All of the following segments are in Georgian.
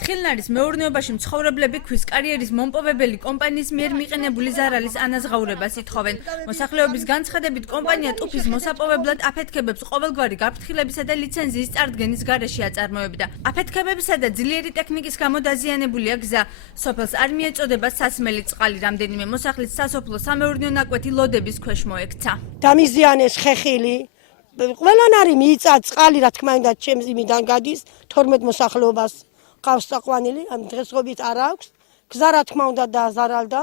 თხილნარის მეურნეობაში მცხოვრებლები ქვის კარიერის მომპოვებელი კომპანიის მიერ მიყენებული ზარალის ანაზღაურებას ითხოვენ. მოსახლეობის განცხადებით, კომპანია ტუფის მოსაპოვებლად აფეთქებებს ყოველგვარი გაფრთხილებისა და ლიცენზიის წარდგენის გარეშე აწარმოებდა. აფეთქებებისა და ძლიერი ტექნიკის გამო დაზიანებულია გზა. სოფელს არ მიეწოდება სასმელი წყალი, რამდენიმე მოსახლის სასოფლო სამეურნეო ნაკვეთი ლოდების ქვეშ მოექცა. დამიზიანეს ხეხილი ყველან არის მიიწა წყალი, რა თქმა უნდა, ჩემს იმიდან გადის 12 მოსახლეობას ყავს საყვანილი, ამ დღესობით არ აქვს. გზა რა თქმა უნდა დაზარალდა.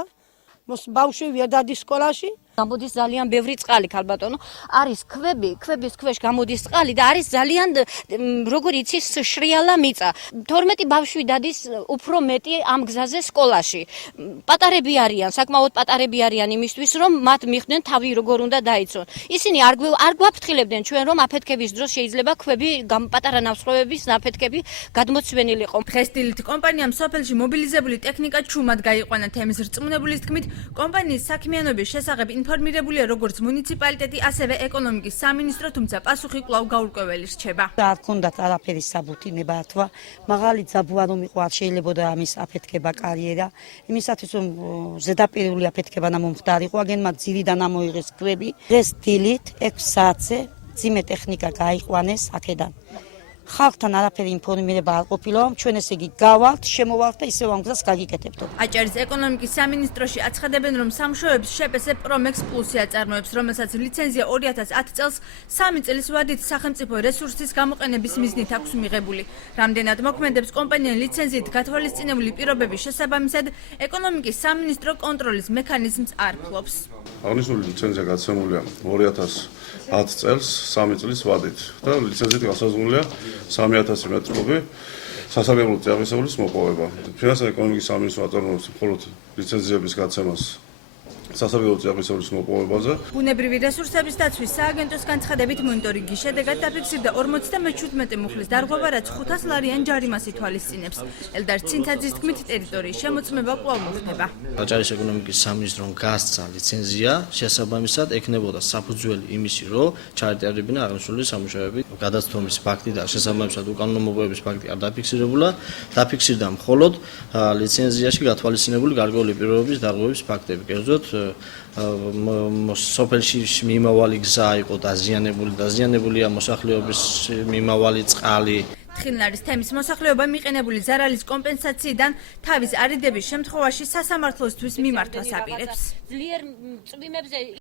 ბავშვი ვერ დადის სკოლაში. გამოდის ძალიან ბევრი წყალი, ქალბატონო. არის ქვების ქვეშ გამოდის წყალი და არის ძალიან როგორ იცის შრიალა მიწა. 12 ბავშვი დადის უფრო მეტი ამ გზაზე სკოლაში. პატარები არიან, საკმაოდ პატარები არიან იმისთვის, რომ მათ მიხდნენ თავი როგორ უნდა დაიცვან. ისინი არ გვაფრთხილებდნენ ჩვენ, რომ აფეთქების დროს შეიძლება ქვები, პატარა ნავსხვრევების აფეთქები გადმოცვენილიყო. დღესდილით კომპანიამ სოფელში მობილიზებული ტექნიკა ჩუმად გაიყვანა. თემის რწმუნებულის თქმით, კომპანიის საქმიანობის შესახებ ინფორმირებულია როგორც მუნიციპალიტეტი, ასევე ეკონომიკის სამინისტრო, თუმცა პასუხი კვლავ გაურკვეველი რჩება. არ ქონდათ არაფერი საბუთი ნებართვა, მაღალი ძაბვა რომ იყო არ შეიძლებოდა ამის აფეთქება კარიერა, იმისათვის რომ ზედაპირული აფეთქება მომხდარიყო, აგენმა ძირიდან ამოიღეს ქვები. დღეს დილით 6 საათზე ძიმე ტექნიკა გაიყვანეს აქედან. ხალხთან არაფერი ინფორმირება არ ყოფილა, რომ ჩვენ ესე იგი გავალთ, შემოვალთ და ისევ ამ გზას გაგიკეთებდო. აჭარის ეკონომიკის სამინისტროში აცხადებენ, რომ სამშოებს შეპესე პრომექს პლუსი აწარმოებს, რომელსაც ლიცენზია 2010 წელს 3 წლის ვადით სახელმწიფო რესურსის გამოყენების მიზნით აქვს მიღებული. რამდენად მოქმედებს კომპანია ლიცენზიით გათვალისწინებული პირობების შესაბამისად, ეკონომიკის სამინისტრო კონტროლის მექანიზმს არ ფლობს. აღნიშნული ლიცენზია გაცემულია 2010 წელს 3 წლის ვადით და ლიცენზიით გასაზრდულია 3000 მეტრი კუბი სასარგებლო წიაღისეულის მოპოვება. ფინანსთა ეკონომიკის სამინისტრო აწარმოებს მხოლოდ ლიცენზიების გაცემას სასარგებლო წიაღისეულის მოპოვებაზე. ბუნებრივი რესურსების დაცვის სააგენტოს განცხადებით მონიტორინგის შედეგად დაფიქსირდა 57 მუხლის დარღვევა, რაც 500 ლარიან ჯარიმას ითვალისწინებს. ელდარ ცინცაძის თქმით, ტერიტორიის შემოწმება კვლავ მოხდება. აჭარის ეკონომიკის სამინისტრომ გასცა ლიცენზია, შესაბამისად ექნებოდა საფუძველი იმისი, რომ ჩაეტარებინა აღნიშნული სამუშაოები. გადაცდომის ფაქტი და შესაბამისად უკანონო მოპოვების ფაქტი არ დაფიქსირებულა, დაფიქსირდა მხოლოდ ლიცენზიაში გათვალისწინებული გარკვეული პირობების დარღვევის ფაქტები. კერძოდ სოფელში მიმავალი გზა იყო დაზიანებულია მოსახლეობის მიმავალი წყალი. თხილნარის თემის მოსახლეობა მიყენებული ზარალის კომპენსაციიდან თავის არიდების შემთხვევაში სასამართლოსთვის მიმართვას აპირებს. ძლიერ წვიმებზე